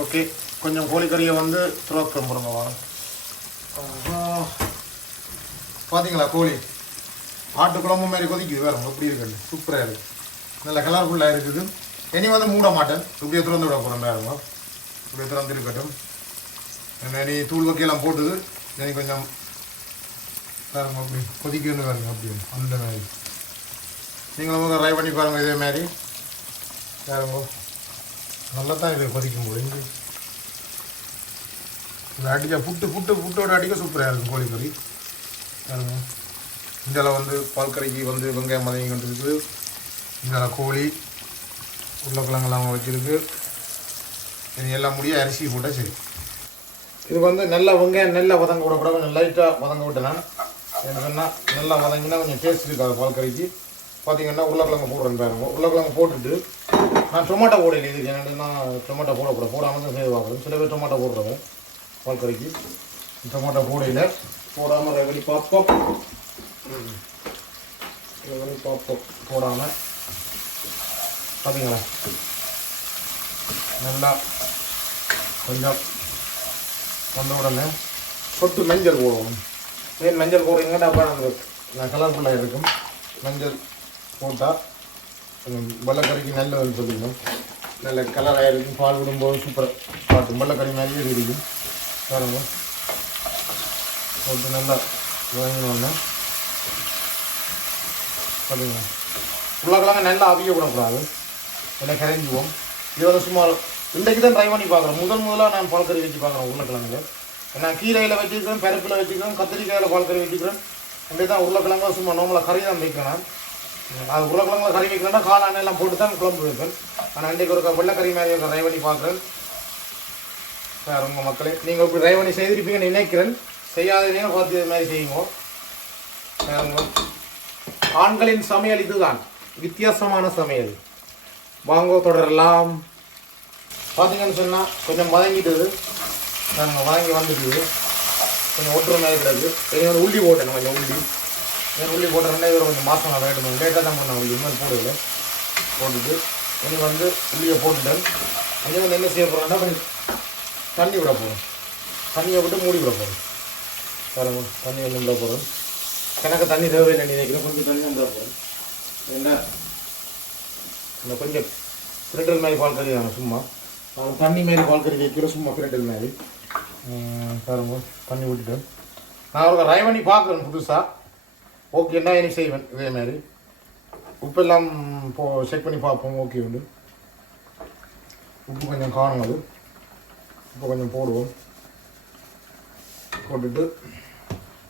ஓகே, கொஞ்சம் கோழிக்கறியை வந்து துறக்கம் போடுங்க வாங்க. பார்த்தீங்களா கோழி ஆட்டு குழம்பு மாதிரி கொதிக்குது, வேறு எப்படி இருக்குது, சூப்பராக இருக்குது, நல்ல கலர்ஃபுல்லாக இருக்குது. இனி வந்து மூட மாட்டேன், இப்படியே திறந்து விட போகிறேன். வேறுங்க இப்படியே திறந்து இருக்கட்டும். இனி தூள் வக்கையெல்லாம் போட்டுது, இனி கொஞ்சம் வேறுங்க அப்படி கொதிக்கணும் வேறுங்க அப்படி அந்த மாதிரி. நீங்களும் வந்து ட்ரை பண்ணி பாருங்கள் இதே மாதிரி. வேறுங்க நல்லா தான் இது கொதிக்கும் போது இங்கே இது அடிக்க புட்டோட அடிக்க சூப்பராக இருக்கும் கோழிக்கறி. வேறுங்க இதில் வந்து பால் கறிக்கு வந்து வெங்காயம் மதங்கி கொண்டு இருக்குது. இதில் கோழி உருளைக்கிழங்கெல்லாம் வச்சுருக்கு. இது எல்லாம் முடிய அரிசி போட்டால் சரி. இது வந்து நல்லா வெங்காயம் நல்லா வதங்க விடக்கூட கொஞ்சம் லைட்டாக வதங்க விட்டேன். என்ன சொன்னால் நல்லா வதங்கினா கொஞ்சம் டேஸ்ட் இருக்காது பால் கறிக்கு. பார்த்தீங்கன்னா உருளைக்கிழங்கு போடுறேன்னு பாருங்க. உருளைக்கிழங்கு போட்டுட்டு நான் டொமாட்டோ போடல. இதுக்கு என்னென்னா டொமாட்டோ போடாமல் தான் செய்து பார்க்குறேன். சில பேர் டொமாட்டோ போடுறாங்க பால் கறிக்கு. டொமாட்டோ போடையில் போடாமல் ரெவடி பார்ப்போம். ரெவடி பார்ப்போம் போடாமல். பார்த்தீங்களா நல்லா கொஞ்சம் வந்த உடனே சொட்டு மஞ்சள் போடணும். ஏன் மஞ்சள் போடுறீங்கன்னா அப்போ நான் கலர்ஃபுல்லாக இருக்கும். மஞ்சள் போட்டால் வெள்ளைக்கறிக்கு நல்லதுன்னு சொல்லிக்கணும். நல்ல கலராக இருக்கும். பால் விடும்போது சூப்பராக பார்த்து வெள்ளைக்கறி மாதிரியே இருக்கும். பாருங்க போட்டு நல்லா வாங்கினோடனே பார்த்தீங்களா உருளைக்கிழங்கு நல்லா அவிய விடக்கூடாது, நல்லா கரைஞ்சிவோம். இது வந்து சும்மா இன்றைக்கு தான் ட்ரை பண்ணி பார்க்குறேன். முதலாக நான் பால் கறி வச்சு பார்க்குறேன் உருளைக்கிழங்குல. நான் கீரையில் வச்சுருக்கிறேன், பருப்பில் வச்சுக்கிறேன், கத்திரிக்காயில் பால் கறி வச்சுக்கிறேன். அப்படி தான் உருளைக்கிழங்கு சும்மா நார்மலாக கறி தான் வைக்கிறேன். அது உருளைக்கிழங்குல கறி வைக்கிறேன்னா காளான் எல்லாம் போட்டு தான் குழம்பு வைப்பேன். ஆனால் இன்றைக்கு ஒரு வெள்ளைக்கறி மாதிரி ட்ரை பண்ணி பார்க்குறேன். வேறு உங்கள் மக்களே நீங்கள் இப்படி ட்ரை பண்ணி செய்திருப்பீங்கன்னு நினைக்கிறேன். செய்யாதீங்க, பார்த்து இது மாதிரி செய்யுங்க. வேறுங்க ஆண்களின் சமையல் இதுதான், வித்தியாசமான சமையல். வாங்க தொடரலாம். பார்த்தீங்கன்னு சொன்னால் கொஞ்சம் வதங்கிட்டுது. நாங்கள் வாங்கி வந்துட்டுது கொஞ்சம் ஒட்டுற மாதிரி கிடக்கு. இனி வந்து உள்ளி போட்டேன், கொஞ்சம் உள்ளி போட்ட ரெண்டாயிரம் கொஞ்சம் மாதம் நான் வேணும். லேட்டாக தான் பண்ணேன் உள்ளி, இன்னும் போடல. போட்டுட்டு இனி வந்து உள்ளியை போட்டுட்டேன். இனி வந்து என்ன செய்ய போகிறேன்னா கொஞ்சம் தண்ணி விட போகிறோம். தண்ணியை விட்டு மூடி விட போகிறோம். பாருங்க தண்ணி வந்து விட போகிறோம். எனக்கு தண்ணி தேவையில்லை நினைக்கிறேன். கொஞ்சம் தண்ணி தான் விட போகிறேன். என்ன இந்த கொஞ்சம் பிரண்டல் மாதிரி பால் கறி தாங்க. சும்மா தண்ணி மாதிரி பால் கறி வைக்கிற சும்மா பிரண்டல் மாதிரி. பாருங்க தண்ணி விட்டுட்டேன். நான் ஒரு ட்ரை பண்ணி பார்க்குறேன் புதுசாக. ஓகே என்ன எனக்கு செய்வேன் இதே மாதிரி. உப்பெல்லாம் செக் பண்ணி பார்ப்போம். ஓகே உண்டு. உப்பு கொஞ்சம் காணும், அது உப்பு கொஞ்சம் போடுவோம். போட்டுட்டு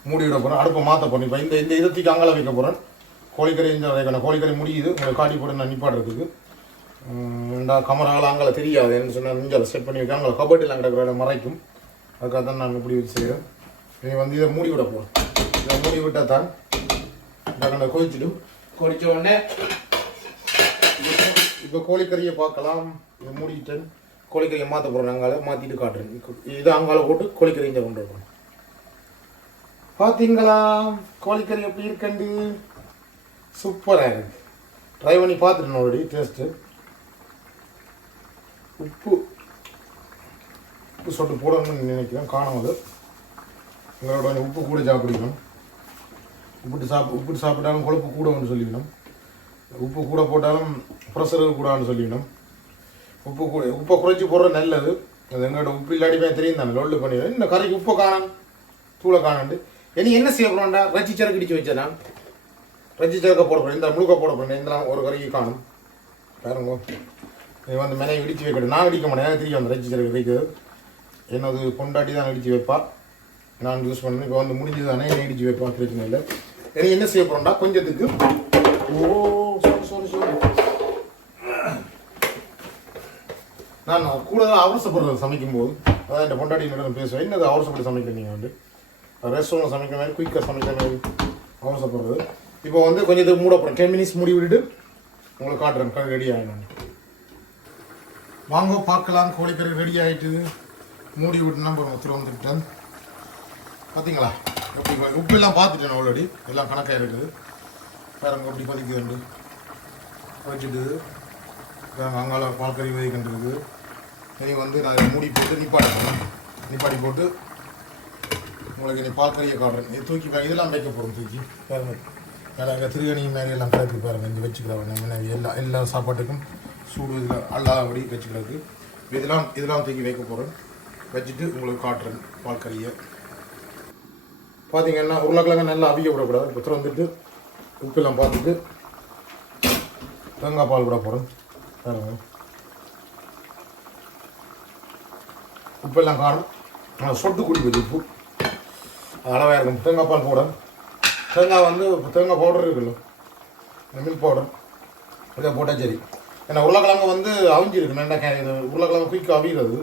மூடி விட போகிறேன். அடுப்பை மாற்ற போகிறேன். இப்போ இந்த இதத்துக்கு அங்கே வைக்க போகிறேன். கோழிக்கறி இந்த வைக்கணும். கோழிக்கறி முடியுது உங்களை காட்டி போட்டு நான் நிப்பாடுறதுக்கு. கமரால் அங்கே தெரியாது என்ன சொன்னால் நெஞ்சால் செட் பண்ணி வைக்க. அங்கே கபட்டில் கிடக்கிற மறைக்கும். அதுக்காக தான் நான் இப்படி வச்சு செய்கிறேன். இனி வந்து இதை மூடி விட போகிறேன். இதை மூடி விட்டால் தான் இந்த கொதிச்சிடும். கொதிச்ச உடனே இப்போ கோழிக்கறியை பார்க்கலாம். இதை மூடிக்கிட்டேன். கோழிக்கறியை மாற்ற போகிறேன். அங்கால மாற்றிட்டு காட்டுறேன். இதை அங்கால போட்டு கோழிக்கறி இங்கே கொண்டு வரேன். பார்த்தீங்களா கோழிக்கறி எப்படி இருக்கண்டு? சூப்பராக இருக்கு. ட்ரை பண்ணி பார்த்துட்டேன் ஆல்ரெடி. டேஸ்ட்டு உப்பு சொட்டு போடணும்னு நினைக்கிறேன். காணும் அது. உங்களோட கொஞ்சம் உப்பு கூட சாப்பிடணும். உப்பு சாப்பிட்டாலும் கொழுப்பு கூடன்னு சொல்லிக்கணும். உப்பு கூட போட்டாலும் ப்ரெஷரு கூடான்னு சொல்லிக்கணும். உப்பை குறைச்சி போடுற நல்லது. அது எங்களோட உப்பு இல்லாட்டிமே தெரியும் தானே. லோல்டு பண்ணிடுறேன். இந்த கறிக்கு உப்பை காணும், தூளை காணண்டு. இனி என்ன செய்ய போகிறோம்டா, ரச்சி சரக்கு இடிச்சு வச்சேன். நான் ரச்சி சரக்கை போட போகிறேன். இந்த முழுக்க போட போகிறேன். இந்த ஒரு கறிக்கு காணும். பாருங்க இது வந்து மெனையை இடித்து வைக்கணும். நான் இடிக்க மாட்டேன். எனக்கு தெரியும் அந்த ரச்சி சரக்கு இடிக்கிறது. என்னது பொண்டாட்டி தான் இடித்து வைப்பா. நான் யூஸ் பண்ணேன். இப்போ வந்து முடிஞ்சது தானே என்ன இடித்து வைப்பா, பிரச்சனை இல்லை. இனி என்ன செய்ய போகிறோம்டா கொஞ்சத்துக்கு நான் கூட தான் அவசரப்படுறது சமைக்கும்போது. அதான் என் பொண்டாட்டியிடம் பேசுவேன். என்னது அவசரப்பட்டு சமைக்கிறேன் நீங்கள் வந்து ரெஸ்டாரண்ட் சமைக்கிற மாதிரி குயிக்காக சமைக்கிற மாதிரி அவசரப்படுறது. இப்போ வந்து கொஞ்சம் இது மூட போகிறேன். 10 மினிட்ஸ் மூடி விட்டுட்டு உங்களுக்கு காட்டுறேன். கறி ரெடி ஆகிடும். வாங்க பார்க்கலாம். கோழிக்கறி ரெடி ஆகிட்டு மூடி விட்டுனா அப்புறம் ஒருத்தர் வந்துவிட்டேன். பார்த்தீங்களா எப்படி உப்பு எல்லாம் பார்த்துட்டேன் ஆல்ரெடி எல்லாம் கணக்காக இருக்குது பாருங்க எப்படி கொதிக்குது வச்சுட்டு அங்கால பால்கறி வதக்கிட்டு இருக்குது இனி வந்து நான் மூடி போட்டு நிப்பாட்டி போட்டு உங்களுக்கு இனி பால்கறியை காட்டுறேன் இது தூக்கி இதெல்லாம் வைக்க போகிறோம் தூக்கி பாருங்க வேறு திருகணி மேலே எல்லாம் கிடக்கு பாருங்கள் இங்கே வச்சுக்கிறேன் எல்லா சாப்பாட்டுக்கும் சூடு இதில் அல்லாதபடி வச்சுக்கிறது இதெல்லாம் தூக்கி வைக்க போகிறேன் வச்சுட்டு உங்களுக்கு காட்டுறேன் பால்கறியை பார்த்தீங்கன்னா உருளைக்கிழங்கு நல்லா அவிய விடக்கூடாது இப்போ வந்துட்டு உப்பெல்லாம் பார்த்துட்டு தேங்காய் பால் விட போகிறேன் பாருங்க உப்பெல்லாம் காணும் சொட்டு குடிக்குது உப்பு அளவாக இருக்கும் தேங்காய் பால் போட தேங்காய் வந்து தேங்காய் பவுடர் இருக்குல்ல மில்க் பவுடர் இதை போட்டால் சரி ஏன்னா உருளைக்கிழங்கு வந்து அவிஞ்சிருக்கு நல்லா உருளைக்கிழங்கு குயிக்காக அவிகிறது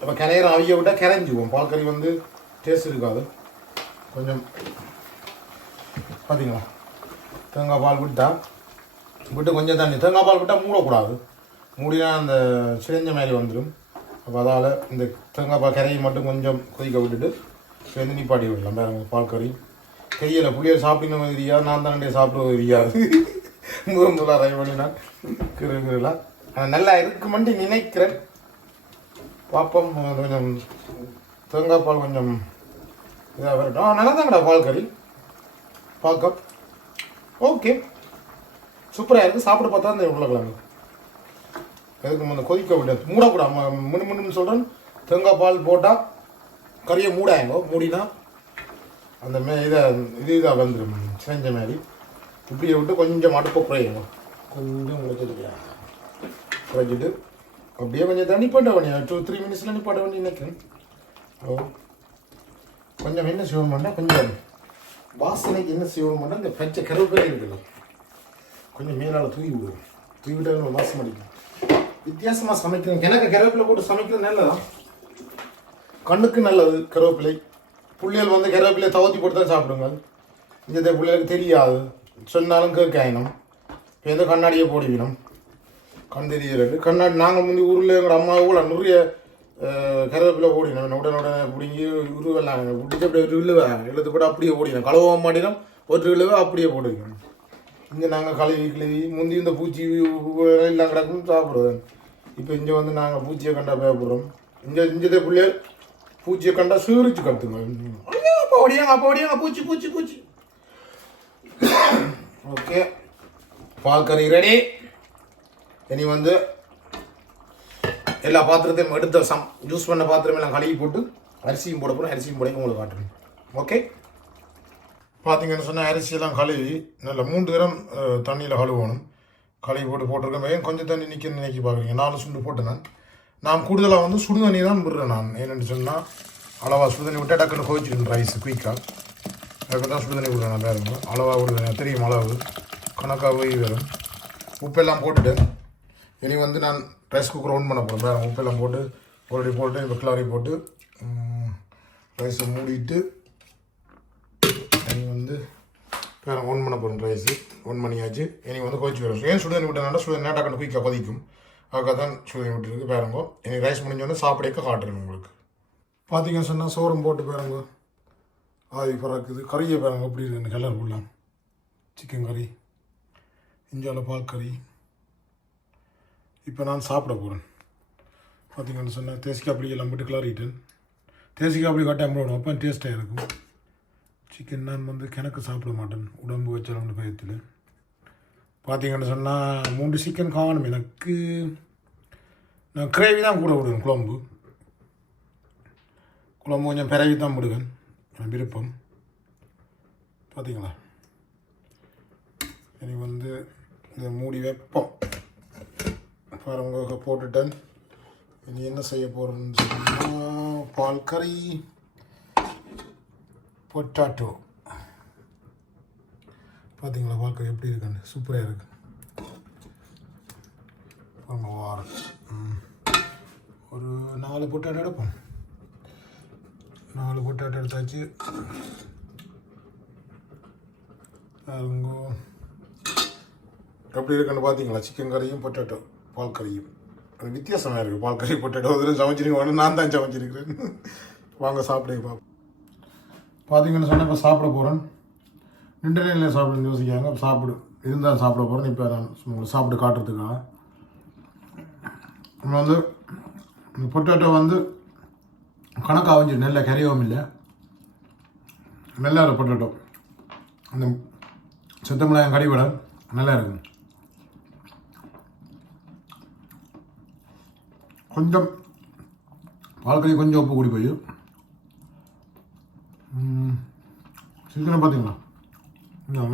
இப்போ கிரையிற அவிய விட்டால் கரைஞ்சிவோம் பால்கறி வந்து டேஸ்ட் இருக்காது கொஞ்சம் பார்த்தீங்களா தேங்காய் பால் விட்டு கொஞ்சம் தண்ணி தேங்காய் பால் விட்டால் மூடக்கூடாது மூடினா அந்த சிரிஞ்ச மாதிரி வந்துடும் அப்போ அதால் இந்த தேங்காய் பால் கரையை மட்டும் கொஞ்சம் கொதிக்க விட்டுட்டு சேர்ந்து நிப்பாட்டி விடலாம் பாருங்க பால்கறி கையில் புளியை சாப்பிடணும் தெரியாது நான் தான் சாப்பிடுவது தெரியாது முதல் அரை பண்ணினா கிருலாம் ஆனால் நல்லா இருக்குமென்ட்டு நினைக்கிறேன் பார்ப்போம் கொஞ்சம் தேங்காய் பால் கொஞ்சம் இதாக வரட்டும் நல்லா தாங்கடா பால்கறி பார்க்க ஓகே சூப்பராக இருக்குது சாப்பிட பார்த்தா இந்த உருளைக்கிழங்கு எதுக்கு முன்ன கொதிக்க விடாது மூடக்கூடாது முன்னு சொல்கிறேன் தேங்காய் பால் போட்டால் கறியை மூடாயங்கோ மூடினா அந்த இதாக வந்துடும் செஞ்ச மாதிரி இப்படியை விட்டு கொஞ்சம் அடுப்பை குறையுங்க கொஞ்சம் குறைச்சிட்டு அப்படியே கொஞ்சம் தண்ணி போட்ட வேண்டிய 2-3 மினிட்ஸில் நிப்பாட்ட வேண்டிய நினைக்கிறேன் கொஞ்சம் என்ன செய்வோம் பண்ணால் கொஞ்சம் வாசனைக்கு என்ன செய்வோம் பண்ணால் இந்த பச்சை கருவேப்பிலை இருக்குல்ல கொஞ்சம் மேலால் தூவி விட்டால் வாசம் அடிக்கும் வித்தியாசமாக சமைக்கிறேன் எனக்கு கருவேப்பிலை போட்டு சமைக்கிறது நல்லதான் கண்ணுக்கு நல்லது கருவேப்பிலை பிள்ளைகள் வந்து கருவேப்பிலை தவத்தி போட்டு தான் சாப்பிடுங்க இந்த பிள்ளைகளுக்கு தெரியாது சொன்னாலும் கேட்கணும் இப்போ எந்த கண்ணாடியை போடுவினோம் கண் தெரியாது கண்ணாடி நாங்கள் முந்தி ஊரில் எங்கள் அம்மா கூட நிறைய கருவேப்பிலை ஓடினோம் உடனே பிடிங்கி உருவெல்லாம் பிடிச்சி அப்படியே ஒரு இழுவேன் எழுத்து போட்டு அப்படியே ஓடினோம் கழுவ மாட்டினோம் ஒரு இழுவை அப்படியே போடுவோம் இங்கே நாங்கள் கழுவி முந்தி இந்த பூச்சி எல்லாம் கிடக்கும் சாப்பிடுவேன் இப்போ இங்கே வந்து நாங்கள் பூச்சியை கண்டா பயப்படுறோம் இங்கே பிள்ளைகள் பூச்சியை கண்டா சீரிச்சு கற்றுங்க அப்போ ஓடியாங்க பூச்சி ஓகே பால்கறி ரெடி இனி வந்து எல்லா பாத்திரத்தையும் எடுத்த யூஸ் பண்ண பாத்திரமே எல்லாம் கழுவி போட்டு அரிசியும் போட போகிறோம் அரிசியும் போட உங்களுக்கு காட்டுறேன் ஓகே பார்த்தீங்கன்னு சொன்னால் அரிசியெல்லாம் கழுவி நல்ல 3 தரம் தண்ணியில் கழுவணும் கழுவி போட்டிருக்கேன் கொஞ்சம் தண்ணி நிற்கி பார்க்குறீங்க 4 சுண்டு போட்டேன் நான் கூடுதலாக வந்து சுடு தண்ணி தான் விடுறேன் நான் என்னென்னு சொன்னால் அளவாக சுடு தண்ணி விட்டால் டக்குன்னு கோச்சிடும் ரைஸ் குயிக்காக அதுக்கு தான் சுடு தண்ணி விடுறேன் நான் வேறு அளவாக விடுவேன் தெரியும் அளவு கணக்காக போய் வரும் உப்பெல்லாம் போட்டுட்டு இனி வந்து நான் ரைஸ் குக்கர் ஆன் பண்ண போகிறேன் வேறு உப்பெல்லாம் போட்டு ஆல்ரெடி போட்டு இப்போ கிளாரி போட்டு ரைஸை மூடிட்டு இனி வந்து வேறு ஆன் பண்ண போகிறேன் ரைஸு ஆன் பண்ணியாச்சு இனி வந்து கோச்சி வரும் ஏன் சுடு தண்ணி விட்டனால சுடு தண்ணி டக்குன்னு குயிக்காக கொதிக்கும் அதுக்காக தான் சுடு தண்ணி விட்டுருக்கு பாருங்க இனி ரைஸ் முடிஞ்சோடனே சாப்பிடக்க காட்டுறேன் உங்களுக்கு பார்த்தீங்கன்னு சொன்னால் சோறம் போட்டு பாருங்க ஆவி பறக்குது கறியை பாருங்க எப்படி இருக்குது கலர் ஃபுல்லாக சிக்கன் கறி இஞ்சால பால் கறி இப்போ நான் சாப்பிட போகிறேன் பார்த்தீங்கன்னு சொன்னால் தேசிக்காய் அப்படி எல்லாம் போட்டு கிளறிட்டேன் தேசிக்காய் அப்படி கட்டாயம் போடணும் அப்போ டேஸ்ட்டாக இருக்கும் சிக்கன் நான் வந்து கிணக்கு சாப்பிட மாட்டேன் உடம்பு வச்சாலும் பயத்தில் பார்த்தீங்கன்னு சொன்னால் 3 சிக்கன் காணும் எனக்கு நான் கிரேவி தான் கூட விடுவேன் குழம்பு கொஞ்சம் பிறவி தான் விடுவேன் என் விருப்பம் பார்த்தீங்களா இனி வந்து இதை மூடி வைப்போம் பாருங்க போட்டுட்டேன் இனி என்ன செய்ய போகிறேன்னு சொன்னால் பால் கறி பொட்டாட்டோ பார்த்தீங்களா பால் கறி எப்படி இருக்குன்னு சூப்பராக இருக்கு ஒரு 4 பொட்டாட்டோ எடுப்போம் 4 பொட்டாட்டோ எடுத்தாச்சு எப்படி இருக்குன்னு பார்த்தீங்களா சிக்கன் கறியும் பொட்டாட்டோ பால் கறியும் அது வித்தியாசமாக இருக்குது பால் கறி பொட்டாட்டோ அதில் சமைச்சிருக்கேன் நான் தான் சமைச்சிருக்கிறேன் வாங்க சாப்பிடுங்க பாப்போம் பார்த்தீங்கன்னு சொன்னால் இப்போ சாப்பிட போகிறேன். நின்ற நிலையில் சாப்பிடுன்னு யோசிக்காங்க. சாப்பிடு இருந்தால் சாப்பிட போகிறேன். இப்போ நான் உங்களுக்கு சாப்பிட்டு காட்டுறதுக்காக நம்ம வந்து இந்த பொட்டேட்டோ வந்து கணக்காக அவிஞ்சு நெல்லை கரையவும் இல்லை. நல்லா இருக்கும் பொட்டேட்டோ. அந்த சித்தமிளகாய் கடிவிட நல்லா இருக்கும். கொஞ்சம் வாழ்க்கையை கொஞ்சம் உப்பு கூடி போய் சிக்கனை பார்த்தீங்களா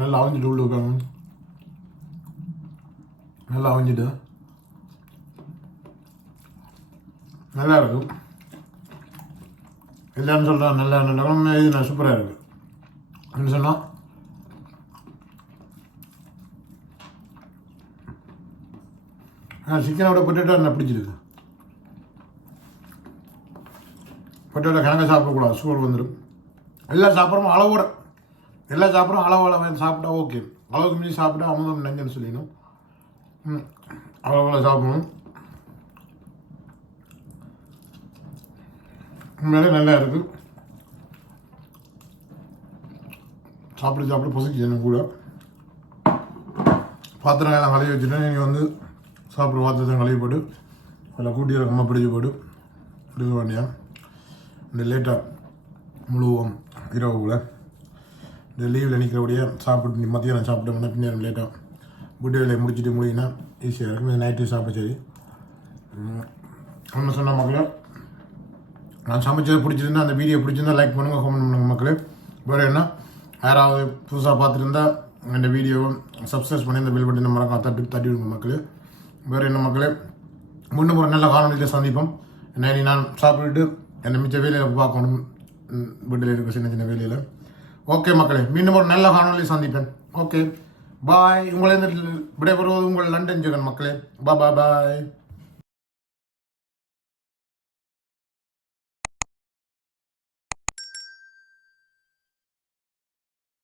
நல்லா அவிஞ்சிட்டு உள்ள வைப்பாங்க. நல்லா அவிஞ்சிட்டு நல்லா இருக்கும். இல்லைன்னு சொல்கிறேன் நல்லா இருந்தாலும் இது நான் சூப்பராக இருக்குது. என்ன சொன்னால் சிக்கனோட பொட்டேட்டோ என்ன பிடிச்சிருக்கு. பொட்டேட்டோ கணக்காக சாப்பிடக்கூடாது, சுகர் வந்துடும். எல்லாம் சாப்பிட்றோம் அளவோட, எல்லாம் சாப்பிட்றோம் அளவோட சாப்பிட்டா ஓகே. அளவுக்கு மீறி சாப்பிட்டா அமுதம் நெஞ்சுன்னு சொல்லிடணும். அளவோட சாப்பிடணும். உண்மையிலே நல்லா இருக்குது. சாப்பிட பொசிக்கணும் கூட. பாத்திரம் எல்லாம் கழுவி வச்சுட்டு நீங்கள் வந்து சாப்பிட்ற பாத்திரத்தை கழுவி போட்டு அதில் கூட்டி ரகமாக பிடிச்சி போட்டு எடுக்க வேண்டியா. இந்த லேட்டாக முழுவோம் இரவு கூட இந்த லீவில் நிற்கிறபடியே சாப்பிட்டு மத்தியானம் சாப்பிட்டோம்னா பின்னாடி லேட்டாக வீட்டு வேலையை முடிச்சுட்டு முடியினா ஈஸியாக இருக்கும். இந்த நைட்டு சாப்பிட சரி ஒன்று சொன்ன மக்களே, நான் சமைச்சதை பிடிச்சிருந்தா அந்த வீடியோ பிடிச்சிருந்தா லைக் பண்ணுங்கள், கமெண்ட் பண்ணுங்கள் மக்களே. வேறு என்ன யாராவது புதுசாக பார்த்துருந்தா இந்த வீடியோவை சப்ஸ்கிரைப் பண்ணி இந்த பெல் பட்டனை மறக்காம தட்டி விடுங்க மக்களே. வேறு என்ன மக்களே, முன்னும் ஒரு நல்ல காணொலியில் சந்திப்போம். என்ன நான் சாப்பிட்டுட்டு என்னை மிச்ச வேலையில் பார்க்கணும், வீட்டில் இருக்க சின்ன சின்ன வேலையில். ஓகே மக்களே, மீண்டும் ஒரு நல்ல காணொலியை சந்திப்பேன். Okay bye. உங்களை விடைபெறுவது உங்கள் லண்டன் ஜெகன் மக்களே. பாய்.